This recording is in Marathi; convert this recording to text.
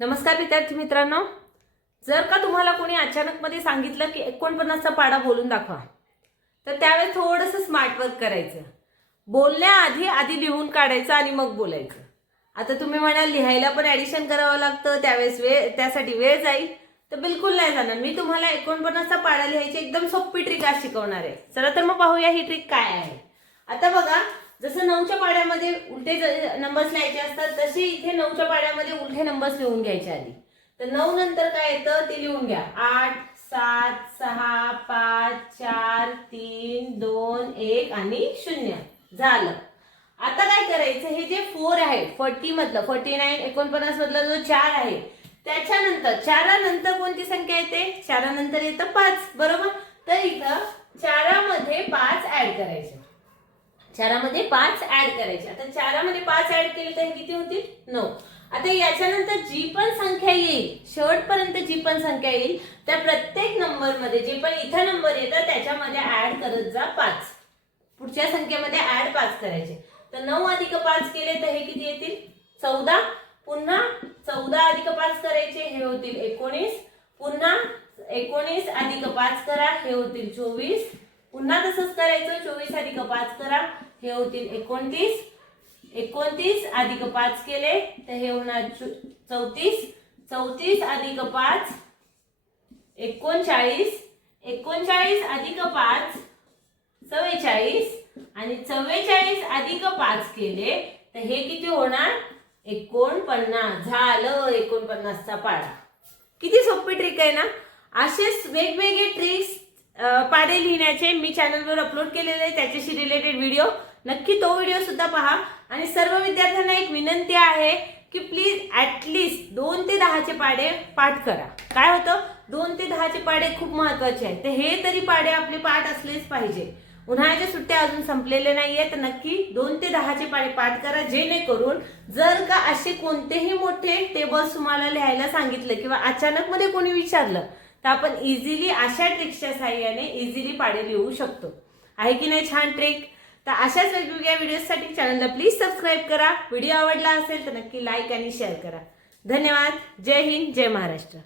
नमस्कार विद्यार्थी मित्रांनो, जर का तुम्हाला कोणी अचानक मध्ये सांगितलं की 49चा पाढा बोलून दाखवा, तर त्यावेळेस थोडंसं स्मार्ट वर्क करायचं. बोलण्याआधी आधी लिहून काढायचं आणि मग बोलायचं. आता तुम्ही म्हणाल लिहायला पण ॲडिशन करावं लागतं, त्यावेळेस त्यासाठी वेळ जाईल. तर बिलकुल नाही जाणार. मी तुम्हाला 49चा पाढा लिहायची एकदम सोपी ट्रिक आज शिकवणार आहे. चला तर मग पाहूया ही ट्रिक काय आहे. आता बघा, जसं 9च्या पाढ्यामध्ये उलटे नंबर्स लिहायचे असतात, तसे इथे 9च्या पाढ्यामध्ये उलटे नंबर्स लिहून घ्यायचे आधी. तर 9 नंतर काय येतं ते लिहून घ्या. 8 7 6 5 4 3 2 1 आणि 0 झालं. आता काय करायचं, हे जे 4 आहे 40 मधलं 49 49 मधला जो 4 आहे त्याच्यानंतर 4 नंतर कोणती संख्या येते? 4 नंतर येतं 5, बरोबर. तर इथं 4 मध्ये 5 ऍड करायचे. 4 मध्ये 5 ऍड करायचे. आता 4 मध्ये 5 ऍड केले तर किती होतील? 9. आता याच्यानंतर जी पण संख्या येईल, शेवटपर्यंत जी पण संख्या येईल त्या प्रत्येक नंबर मध्ये जे पण इथं नंबर येतात त्याच्यामध्ये ऍड करत जा 5. पुढच्या संख्येमध्ये ऍड 5 करायचे. तर 9 अधिक 5 केले तर हे किती येतील? 14. पुन्हा 14 अधिक 5 करायचे, हे होतील 19. पुन्हा 19 अधिक 5 करा, हे होतील 24. पुन्हा तसंच करायचं, 24 अधिक 5 करा, हे होतील 29. 29 अधिक 5 केले तर हे होणार 34. 34 अधिक 5 39. 39 अधिक 5 44. आणि 44 अधिक 5 केले तर हे किती होणार? 49. झालं 49चा पाढा. किती सोपी ट्रिक आहे ना. असेच वेगवेगळे ट्रिक्स पाढे लिहिण्याचे मी चॅनलवर अपलोड केलेले आहे, त्याच्याशी रिलेटेड व्हिडिओ नक्की तो व्हिडिओ सुद्धा पहा. आणि सर्व विद्यार्थ्यांना एक विनंती आहे की प्लीज ॲटलिस्ट 2 ते 10चे पाढे पाठ करा. काय होतं, 2 ते 10चे पाढे खूप महत्त्वाचे आहेत. तर हे तरी पाढे आपले पाठ असलेच पाहिजे. उन्हाळ्याच्या सुट्ट्या अजून संपलेल्या नाहीये, तर नक्की 2 ते 10चे पाढे पाठ करा, जेणेकरून जर का असे कोणतेही मोठे टेबल्स तुम्हाला लिहायला सांगितलं किंवा अचानक मध्ये कोणी विचारलं तर आपण इझिली अशा ट्रिक्सच्या सहाय्याने इझिली पाढे लिहू शकतो. आहे की नाही छान ट्रिक? तर अशाच वेगवेगळ्या व्हिडिओसाठी चॅनलला प्लीज सबस्क्राईब करा. व्हिडिओ आवडला असेल तर नक्की लाईक आणि शेअर करा. धन्यवाद. जय हिंद, जय महाराष्ट्र.